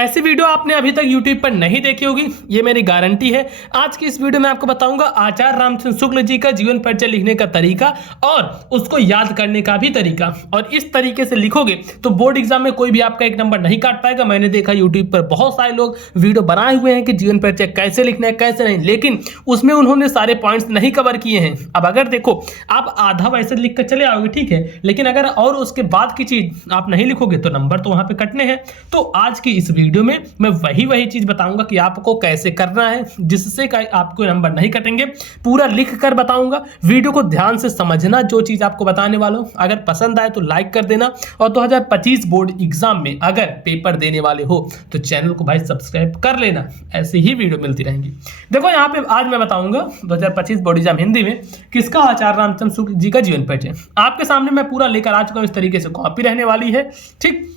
ऐसी वीडियो आपने अभी तक YouTube पर नहीं देखी होगी, ये मेरी गारंटी है। आज की इस वीडियो में आपको बताऊंगा आचार्य रामचंद्र शुक्ल जी का जीवन परिचय लिखने का तरीका और उसको याद करने का भी तरीका। और इस तरीके से लिखोगे तो बोर्ड एग्जाम में कोई भी आपका एक नंबर नहीं काट पाएगा। मैंने देखा YouTube पर बहुत सारे लोग वीडियो बनाए हुए हैं कि जीवन परिचय कैसे लिखना है कैसे नहीं, लेकिन उसमें उन्होंने सारे पॉइंट्स नहीं कवर किए हैं। अब अगर देखो आप आधा वैसे लिख कर चले आओगे, ठीक है, लेकिन अगर और उसके बाद की चीज आप नहीं लिखोगे तो नंबर तो वहां पे कटने हैं। तो आज की इस वीडियो में मैं वही चीज बताऊंगा कि आपको कैसे करना है जिससे आपको नंबर नहीं कटेंगे। पूरा लिख कर बताऊंगा, वीडियो को ध्यान से समझना जो चीज आपको बताने वाला हूं। अगर पसंद आए तो लाइक कर देना और 2025 बोर्ड एग्जाम में अगर पेपर देने वाले हो तो चैनल को भाई सब्सक्राइब कर लेना, ऐसे ही वीडियो मिलती रहेंगी। देखो यहाँ पे आज मैं बताऊंगा 2025 बोर्ड एग्जाम हिंदी में किसका आचार्य रामचंद्र शुक्ल जी का जीवन परिचय। आपके सामने मैं पूरा लेकर आ चुका हूं, इस तरीके से कॉपी रहने वाली है, ठीक,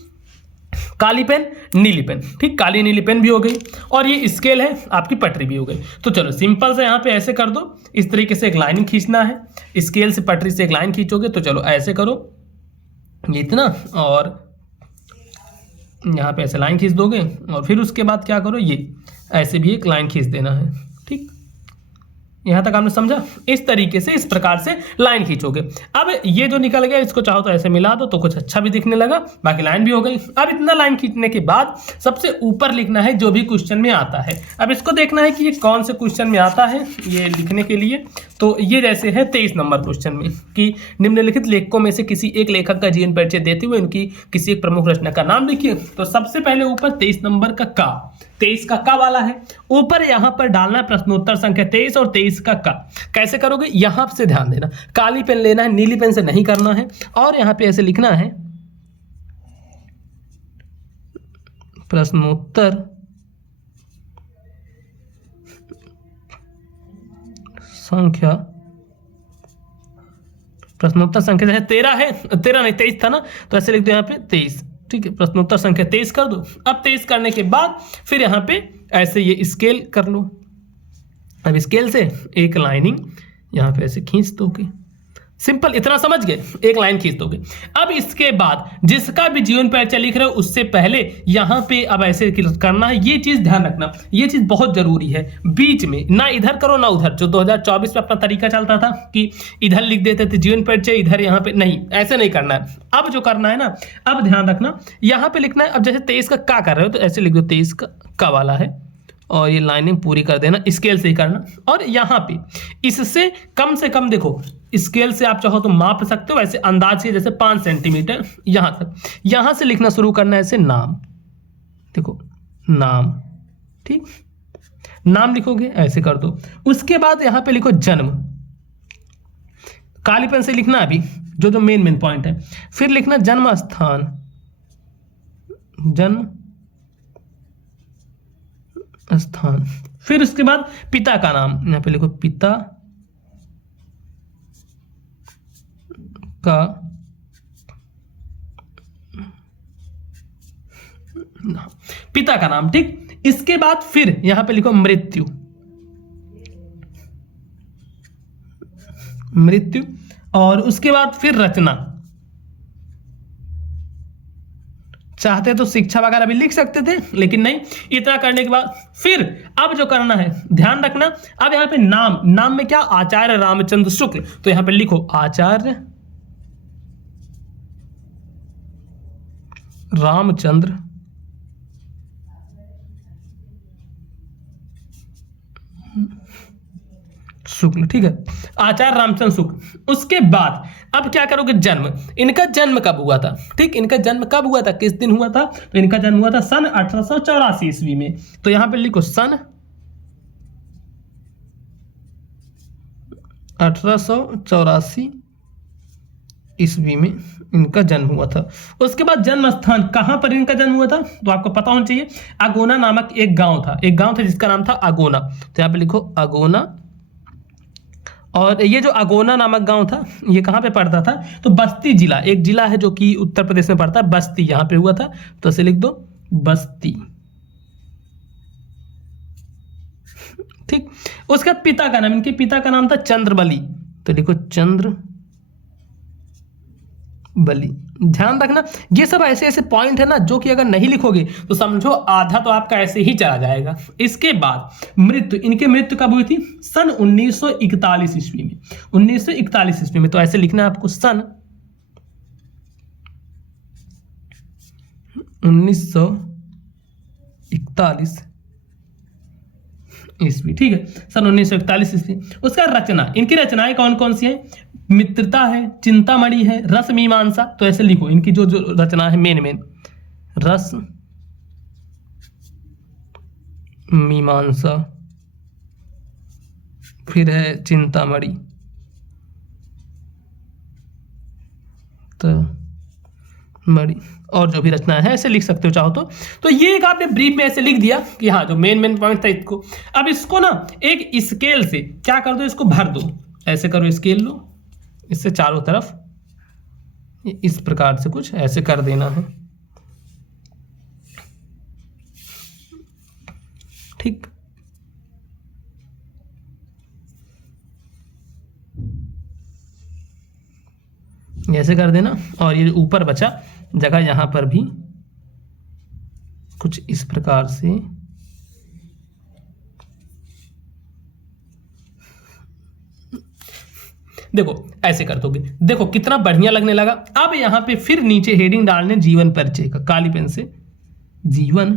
काली पेन नीली पेन, ठीक, काली नीली पेन भी हो गई और ये स्केल है, आपकी पटरी भी हो गई। तो चलो सिंपल से यहाँ पे ऐसे कर दो, इस तरीके से एक लाइन खींचना है, स्केल से पटरी से एक लाइन खींचोगे तो चलो ऐसे करो ये इतना, और यहाँ पे ऐसे लाइन खींच दोगे और फिर उसके बाद क्या करो ये ऐसे भी एक लाइन खींच देना है, ठीक, यहां तक आपने समझा। इस तरीके से इस प्रकार से लाइन खींचोगे। अब ये जो निकल गया इसको चाहो तो ऐसे मिला दो तो कुछ अच्छा भी दिखने लगा, बाकी लाइन भी हो गई। अब इतना लाइन खींचने के बाद सबसे ऊपर लिखना है जो भी क्वेश्चन में आता है। अब इसको देखना है कि ये कौन से क्वेश्चन में आता है ये लिखने के लिए। तो ये जैसे है 23 नंबर क्वेश्चन में कि निम्नलिखित लेखकों में से किसी एक लेखक का जीवन परिचय देते हुए उनकी किसी एक प्रमुख रचना का नाम लिखिए। तो सबसे पहले ऊपर 23 नंबर का का, 23 का का वाला है, ऊपर यहां पर डालना है प्रश्नोत्तर संख्या 23 और 23 का का। कैसे करोगे यहां से ध्यान देना, काली पेन लेना है, नीली पेन से नहीं करना है। और यहां पे ऐसे लिखना है प्रश्नोत्तर संख्या, प्रश्नोत्तर संख्या जैसे 13 है, 13 नहीं 23 था ना, तो ऐसे लिख दो यहाँ पे 23, ठीक है, प्रश्नोत्तर संख्या 23 कर दो। अब 23 करने के बाद फिर यहाँ पे ऐसे ये स्केल कर लो। अब स्केल से एक लाइनिंग यहाँ पे ऐसे खींच दोगे, सिंपल, इतना समझ गए, एक लाइन खींच दोगे। अब इसके बाद जिसका भी जीवन परिचय लिख रहे हो उससे पहले यहाँ पे अब ऐसे करना है। ये चीज ध्यान रखना, ये चीज बहुत जरूरी है। बीच में ना इधर करो ना उधर, जो 2024 में अपना तरीका चलता था कि इधर लिख देते थे जीवन परिचय, इधर यहाँ पे नहीं, ऐसे नहीं करना है। अब जो करना है ना, अब ध्यान रखना यहाँ पे लिखना है। अब जैसे 23 का का कर रहे हो तो ऐसे लिख दो 23 का वाला है और ये लाइनिंग पूरी कर देना, स्केल से ही करना। और यहाँ पे इससे कम से कम देखो, स्केल से आप चाहो तो माप सकते हो, ऐसे अंदाज से जैसे 5 सेंटीमीटर यहाँ तक, यहाँ से लिखना शुरू करना है ऐसे नाम, देखो नाम, ठीक, नाम लिखोगे ऐसे कर दो। उसके बाद यहाँ पे लिखो जन्म, काली पेन से लिखना अभी जो मेन पॉइंट है। फिर लिखना जन्म स्थान, जन्म स्थान। फिर उसके बाद पिता का नाम, यहां पे लिखो पिता का नाम, पिता का नाम, ठीक। इसके बाद फिर यहां पे लिखो मृत्यु, मृत्यु। और उसके बाद फिर रचना, चाहते तो शिक्षा वगैरह भी लिख सकते थे लेकिन नहीं। इतना करने के बाद फिर अब जो करना है ध्यान रखना, अब यहां पे नाम, नाम में क्या, आचार्य रामचंद्र शुक्ल, तो यहां पे लिखो आचार्य रामचंद्र शुक्ल, ठीक है, आचार्य रामचंद्र शुक्ल। उसके बाद अब क्या करोगे, जन्म, इनका जन्म कब हुआ था, ठीक, इनका जन्म कब हुआ था, किस दिन हुआ था, तो इनका जन्म हुआ था सन 1884 ईस्वी में। तो यहां पे लिखो सन 1884 ईस्वी में इनका जन्म हुआ था। उसके बाद जन्म स्थान, कहां पर इनका जन्म हुआ था, तो आपको पता होना चाहिए, अगोना नामक एक गांव था, एक गांव था जिसका नाम था अगोना। तो यहां पे लिखो अगोना। और ये जो अगोना नामक गांव था ये कहाँ पे पड़ता था, तो बस्ती जिला, एक जिला है जो कि उत्तर प्रदेश में पड़ता है, बस्ती, यहाँ पे हुआ था, तो ऐसे लिख दो बस्ती, ठीक। उसके बाद पिता का नाम, इनके पिता का नाम था चंद्रबली, तो लिखो चंद्र बली, ध्यान रखना, ये सब ऐसे ऐसे पॉइंट है ना जो कि अगर नहीं लिखोगे तो समझो आधा तो आपका ऐसे ही चला जाएगा। इसके बाद मृत्यु, इनके मृत्यु कब हुई थी? सन 1941 ईस्वी में। 1941 ईस्वी में, तो ऐसे लिखना है आपको सन 1941 ईस्वी, ठीक है, सन 1941 ईस्वी। उसका रचना, इनकी रचनाएं कौन कौन सी हैं? मित्रता है, चिंतामणि है, रस मीमांसा। तो ऐसे लिखो इनकी जो जो रचना है मेन रस मीमांसा, फिर है चिंतामणि, तो मणि, और जो भी रचना है ऐसे लिख सकते हो चाहो तो ये एक आपने ब्रीफ में ऐसे लिख दिया कि हाँ जो मेन पॉइंट था इसको। अब इसको ना एक स्केल से क्या कर दो, इसको भर दो, ऐसे करो, स्केल लो, इससे चारों तरफ इस प्रकार से कुछ ऐसे कर देना है, ठीक। ऐसे कर देना, और ये ऊपर बचा जगह यहां पर भी कुछ इस प्रकार से देखो ऐसे कर दोगे, देखो कितना बढ़िया लगने लगा। अब यहां पे फिर नीचे हेडिंग डालने जीवन परिचय का, काली पेन से जीवन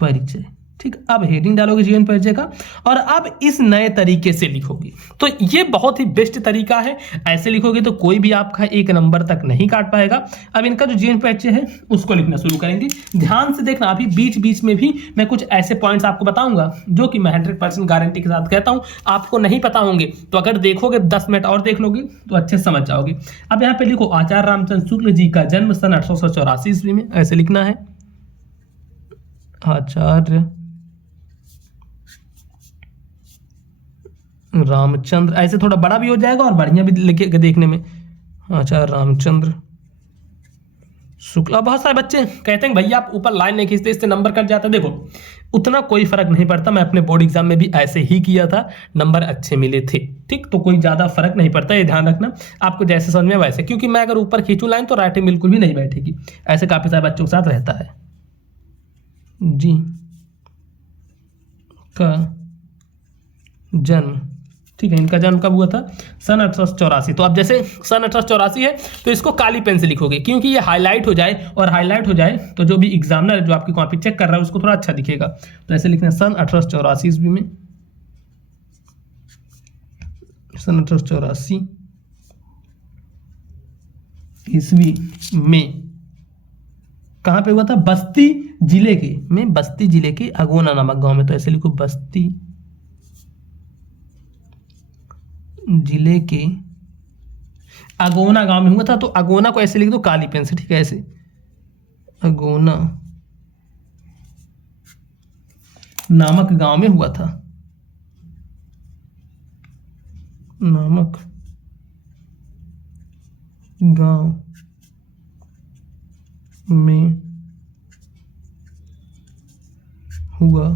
परिचय, ठीक। अब हेडिंग डालोगे जीवन परिचय का, और अब इस नए तरीके से लिखोगे। तो ये बहुत ही बेस्ट तरीका है, ऐसे लिखोगे तो कोई भी आपका 1 नंबर तक नहीं काट पाएगा। अब इनका जो जीवन परिचय है उसको लिखना शुरू करेंगे। ध्यान से देखना, अभी बीच बीच में भी मैं कुछ ऐसे पॉइंट्स आपको बताऊंगा जो कि मैं 100% गारंटी के साथ कहता हूं, आपको नहीं पता होंगे तो अगर देखोगे 10 मिनट और देख लोगे तो अच्छे से समझ जाओगे। अब यहाँ पे लिखो आचार्य रामचंद्र शुक्ल जी का जन्म सन 1884 ईस्वी में, ऐसे लिखना है आचार्य रामचंद्र, ऐसे थोड़ा बड़ा भी हो जाएगा और बढ़िया भी लिखे देखने में, आचार्य रामचंद्र शुक्ला। बहुत सारे बच्चे कहते हैं भैया आप ऊपर लाइन नहीं खींचते, इससे नंबर कट जाता है। देखो उतना कोई फर्क नहीं पड़ता, मैं अपने बोर्ड एग्जाम में भी ऐसे ही किया था, नंबर अच्छे मिले थे, ठीक। तो कोई ज्यादा फर्क नहीं पड़ता, ये ध्यान रखना, आपको जैसे समझ में वैसे, क्योंकि मैं अगर ऊपर खींचूं लाइन तो राइटिंग बिल्कुल भी नहीं बैठेगी। ऐसे काफी सारे बच्चों के साथ रहता है। जी का जन्म, ठीक है, इनका जन्म कब हुआ था? सन 1884। तो अब जैसे सन 1884 है तो इसको काली पेन से लिखोगे, क्योंकि ये हाईलाइट हो जाए, और हाईलाइट हो जाए तो जो भी एग्जामिनर जो आपकी कॉपी चेक कर रहा है उसको थोड़ा अच्छा दिखेगा। तो ऐसे लिखना सन 1884 ईस्वी में, सन 1884 ईस्वी में कहाँ पे हुआ था? बस्ती जिले के में, बस्ती जिले के अगोना नामक गांव में। तो ऐसे लिखो बस्ती जिले के अगोना गांव में हुआ था। तो अगोना को ऐसे लिख दो काली पेन से, ठीक है, ऐसे अगोना नामक गांव में हुआ था, नामक गांव में हुआ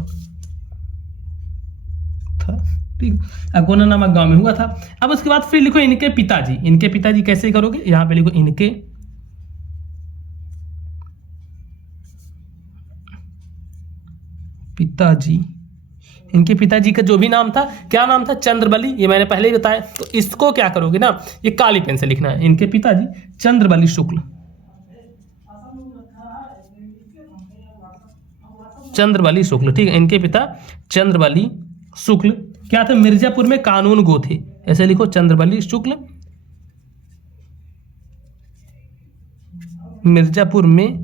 था, ठीक। अगोना नामक गांव में हुआ था। अब उसके बाद फिर लिखो इनके पिताजी। इनके पिताजी कैसे करोगे? यहां पे लिखो इनके पिताजी। इनके पिताजी का जो भी नाम था, क्या नाम था? चंद्रबली, ये मैंने पहले ही बताया। तो इसको क्या करोगे ना, ये काली पेन से लिखना है, इनके पिताजी चंद्रबली शुक्ल, चंद्रबली शुक्ल, ठीक है। इनके पिता चंद्रबली शुक्ल क्या थे? मिर्जापुर में कानून गो थे। ऐसे लिखो चंद्रबली शुक्ल मिर्जापुर में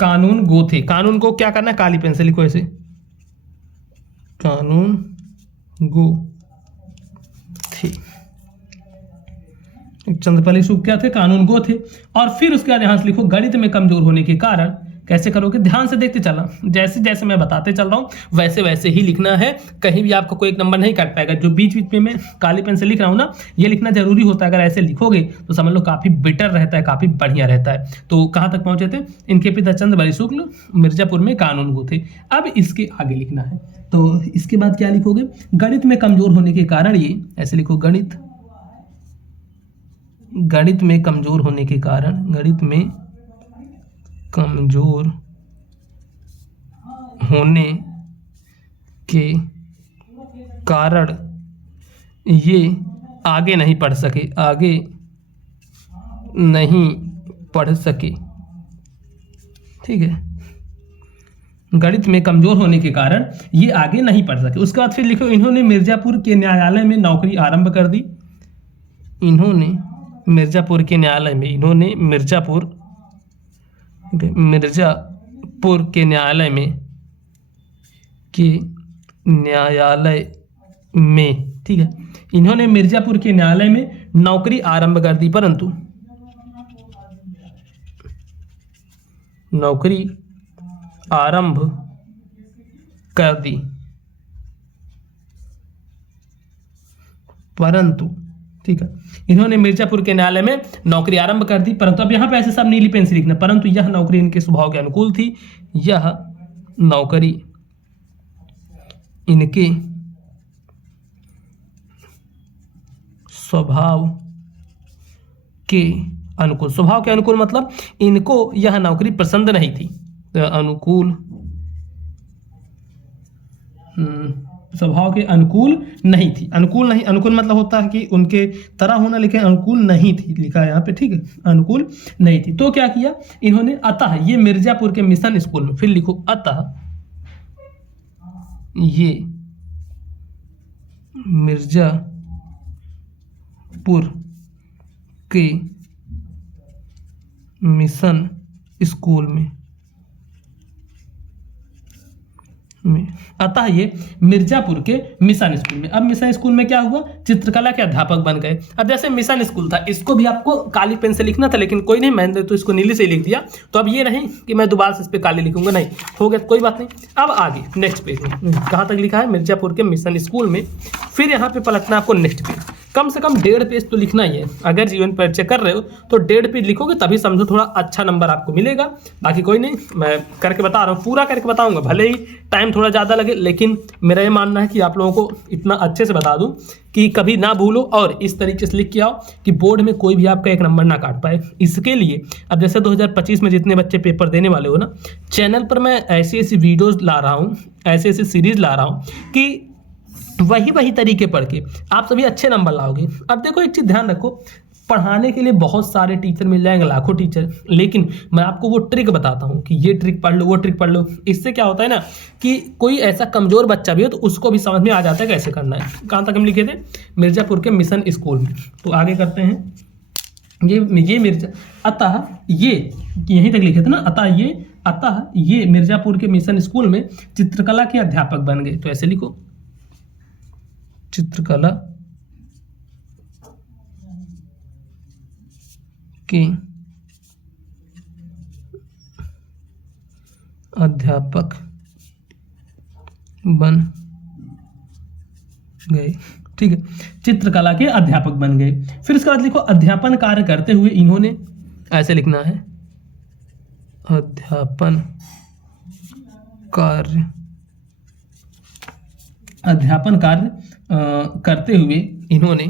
कानून गो थे। कानून गो क्या करना है? काली पेन से लिखो, ऐसे कानून गो थे। चंद्रबली शुक्ल क्या थे? कानून गो थे। और फिर उसके बाद यहां से लिखो गणित में कमजोर होने के कारण। कैसे करोगे? ध्यान से देखते चलना, जैसे जैसे मैं बताते चल रहा हूं वैसे वैसे ही लिखना है, कहीं भी आपको कोई एक नंबर नहीं काट पाएगा। जो बीच बीच में मैं काली पेन से लिख रहा हूं ना, ये लिखना जरूरी होता है। अगर ऐसे लिखोगे तो समझ लो काफी बेटर रहता है, काफी बढ़िया रहता है। तो कहां तक पहुंचे थे? इनके पिता चंद्रबली शुक्ल मिर्जापुर में कानून गो थे। अब इसके आगे लिखना है, तो इसके बाद क्या लिखोगे? गणित में कमजोर होने के कारण ये, ऐसे लिखो गणित गणित में कमजोर होने के कारण, गणित में कमजोर होने के कारण ये आगे नहीं पढ़ सके, आगे नहीं पढ़ सके। ठीक है, गणित में कमजोर होने के कारण ये आगे नहीं पढ़ सके। उसके बाद फिर लिखो, इन्होंने मिर्जापुर के न्यायालय में नौकरी आरंभ कर दी। इन्होंने मिर्जापुर के न्यायालय में, इन्होंने मिर्जापुर के न्यायालय में, ठीक है, इन्होंने मिर्जापुर के न्यायालय में नौकरी आरंभ कर दी, परंतु नौकरी आरंभ कर दी, परंतु, ठीक है, इन्होंने मिर्जापुर के न्यायालय में नौकरी आरंभ कर दी, परंतु अब यहां पे ऐसे सब नीली पेन से लिखना, परंतु यह नौकरी इनके स्वभाव के अनुकूल थी, यह नौकरी इनके स्वभाव के अनुकूल, स्वभाव के अनुकूल मतलब इनको यह नौकरी पसंद नहीं थी, अनुकूल, स्वभाव के अनुकूल नहीं थी, अनुकूल नहीं, अनुकूल मतलब होता है कि उनके तरह होना, लेकिन अनुकूल नहीं थी लिखा है यहाँ पे, ठीक है, अनुकूल नहीं थी। तो क्या किया इन्होंने, अतः ये मिर्जापुर के मिशन स्कूल में, फिर लिखो अतः ये मिर्जापुर के मिशन स्कूल में, अतः ये मिर्जापुर के मिशन स्कूल में। अब मिशन स्कूल में क्या हुआ, चित्रकला के अध्यापक बन गए। अब जैसे मिशन स्कूल था, इसको भी आपको काली पेन से लिखना था, लेकिन कोई नहीं, मैंने तो इसको नीली से लिख दिया, तो अब ये नहीं कि मैं दोबारा से इस पर काली लिखूंगा, नहीं, हो गया, कोई बात नहीं। अब आगे नेक्स्ट पेज में कहाँ तक लिखा है, मिर्जापुर के मिशन स्कूल में, फिर यहाँ पे पलटना आपको नेक्स्ट पेज, कम से कम 1.5 पेज तो लिखना ही है। अगर जीवन परिचय कर रहे हो तो 1.5 पेज लिखोगे, तभी समझो थोड़ा अच्छा नंबर आपको मिलेगा। बाकी कोई नहीं, मैं करके बता रहा हूँ, पूरा करके बताऊंगा, भले ही टाइम थोड़ा ज़्यादा लगे, लेकिन मेरा ये मानना है कि आप लोगों को इतना अच्छे से बता दूं कि कभी ना भूलो और इस तरीके से लिख के आओ कि बोर्ड में कोई भी आपका 1 नंबर ना काट पाए। इसके लिए अब जैसे 2025 में जितने बच्चे पेपर देने वाले हो ना, चैनल पर मैं ऐसी ऐसी वीडियोज़ ला रहा हूँ, ऐसी ऐसी सीरीज़ ला रहा हूँ कि वही तरीके पढ़ के आप सभी अच्छे नंबर लाओगे। अब देखो एक चीज़ ध्यान रखो, पढ़ाने के लिए बहुत सारे टीचर मिल जाएंगे, लाखों टीचर, लेकिन मैं आपको वो ट्रिक बताता हूँ कि ये ट्रिक पढ़ लो, वो ट्रिक पढ़ लो। इससे क्या होता है ना कि कोई ऐसा कमज़ोर बच्चा भी हो तो उसको भी समझ में आ जाता है कैसे करना है। कहाँ तक हम लिखे थे, मिर्ज़ापुर के मिशन स्कूल में। तो आगे करते हैं, ये मिर्जा, अतः ये यहीं तक लिखे थे ना, अतः ये मिर्ज़ापुर के मिशन स्कूल में चित्रकला के अध्यापक बन गए। तो ऐसे लिखो, चित्रकला के अध्यापक बन गए, ठीक है, चित्रकला के अध्यापक बन गए। फिर इसके बाद लिखो, अध्यापन कार्य करते हुए इन्होंने, ऐसे लिखना है, अध्यापन कार्य करते हुए इन्होंने,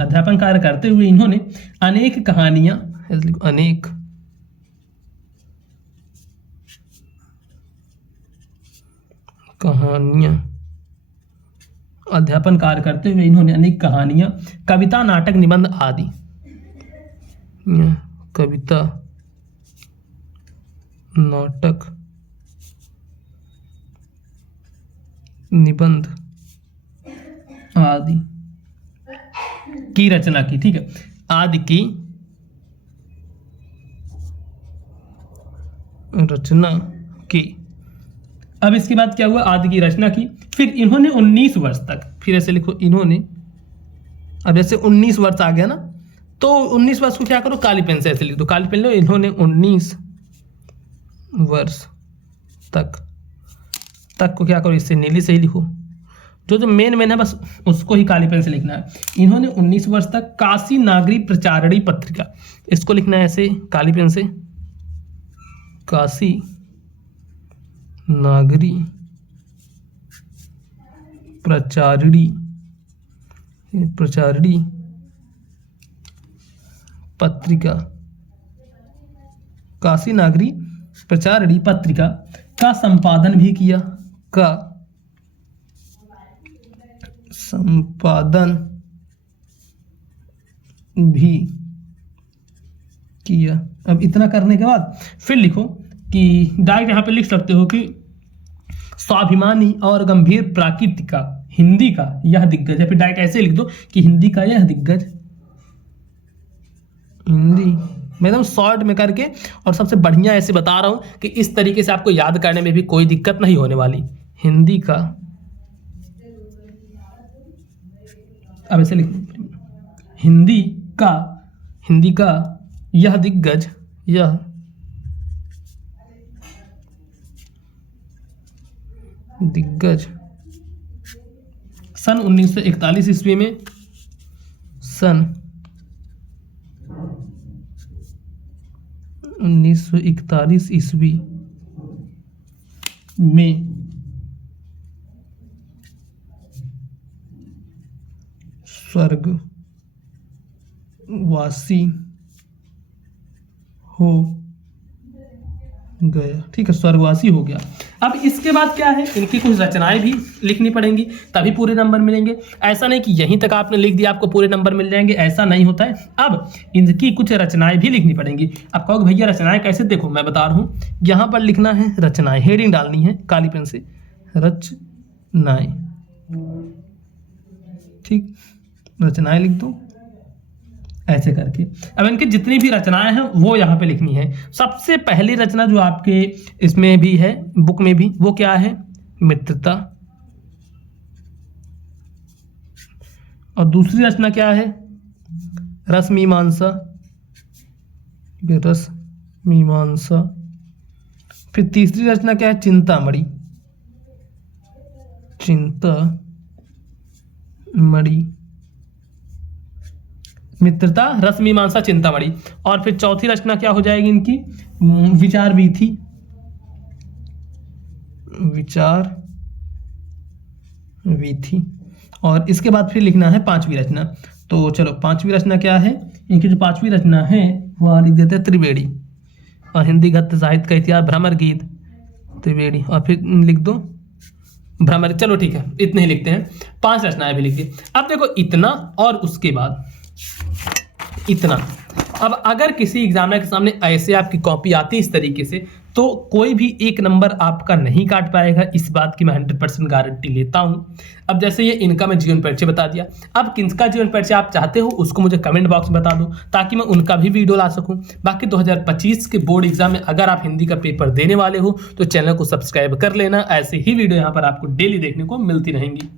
अध्यापन कार्य करते हुए इन्होंने अनेक कहानियां, अनेक कहानियां, अध्यापन कार्य करते हुए इन्होंने अनेक कहानियां, कविता, नाटक, निबंध आदि, कविता, नाटक, निबंध आदि की रचना की, ठीक है, आदि की रचना की। अब इसके बाद क्या हुआ, आदि की रचना की। फिर इन्होंने 19 वर्ष तक, फिर ऐसे लिखो, इन्होंने, अब जैसे 19 वर्ष आ गया ना, तो 19 वर्ष को क्या करो, काली पेन से ऐसे लिख दो, काली पेन लो, इन्होंने 19 वर्ष तक को क्या करो, इससे नीली से ही लिखो, जो मेन है बस उसको ही काली पेन से लिखना है। इन्होंने 19 वर्ष तक काशी नागरी प्रचारणी पत्रिका, इसको लिखना है ऐसे काली पेन से, काशी नागरी प्रचारिणी पत्रिका, काशी नागरी प्रचारिणी पत्रिका का संपादन भी किया, का संपादन भी किया। अब इतना करने के बाद फिर लिखो कि डायरेक्ट यहाँ पे लिख सकते हो कि स्वाभिमानी और गंभीर प्रकृति का हिंदी का यह दिग्गज है। फिर डायरेक्ट ऐसे लिख दो कि हिंदी का यह दिग्गज, हिंदी मैं एकदम शॉर्ट में करके और सबसे बढ़िया ऐसे बता रहा हूं कि इस तरीके से आपको याद करने में भी कोई दिक्कत नहीं होने वाली। हिंदी का, अब ऐसे लिख हिंदी का यह दिग्गज, यह दिग्गज सन 1941 ईस्वी में, सन 1941 ईस्वी में स्वर्गवासी हो गया। ठीक है, स्वर्गवासी हो गया। अब इसके बाद क्या है, इनकी कुछ रचनाएं भी लिखनी पड़ेंगी तभी पूरे नंबर मिलेंगे। ऐसा नहीं कि यहीं तक आपने लिख दिया आपको पूरे नंबर मिल जाएंगे, ऐसा नहीं होता है। अब इनकी कुछ रचनाएं भी लिखनी पड़ेंगी। अब कहोगे भैया रचनाएं कैसे, देखो मैं बता रहा हूँ। यहाँ पर लिखना है रचनाएं, हेडिंग डालनी है काली पेन से, रचनाएं। ठीक, रचनाएं लिख दो ऐसे करके। अब इनकी जितनी भी रचनाएं हैं वो यहाँ पे लिखनी है। सबसे पहली रचना जो आपके इसमें भी है, बुक में भी, वो क्या है, मित्रता। और दूसरी रचना क्या है, रसमीमांसा, रसमीमांसा। फिर तीसरी रचना क्या है, चिंतामणि, चिंतामणि, मित्रता, रसमीमांसा, चिंतामणि। और फिर चौथी रचना क्या हो जाएगी इनकी, विचार वीथी, विचार वीथी। और इसके बाद फिर लिखना है पांचवी रचना। तो चलो पांचवी रचना क्या है, इनकी जो पांचवी रचना है वह लिख देते हैं त्रिवेणी। और हिंदी गद्य साहित्य का इतिहास, भ्रमर गीत, त्रिवेणी। और फिर लिख दो भ्रमर। चलो ठीक है, इतने ही लिखते हैं, 5 रचनाएं भी लिख दी। अब देखो इतना और उसके बाद इतना। अब अगर किसी एग्जामिनर के सामने ऐसे आपकी कॉपी आती है इस तरीके से, तो कोई भी एक नंबर आपका नहीं काट पाएगा, इस बात की मैं 100% गारंटी लेता हूं। अब जैसे ये इनका मैं जीवन परिचय बता दिया, अब किसका जीवन परिचय आप चाहते हो उसको मुझे कमेंट बॉक्स में बता दो ताकि मैं उनका भी वीडियो ला सकूं। बाकी 2025 के बोर्ड एग्जाम में अगर आप हिंदी का पेपर देने वाले हो तो चैनल को सब्सक्राइब कर लेना, ऐसे ही वीडियो यहाँ पर आपको डेली देखने को मिलती रहेंगी।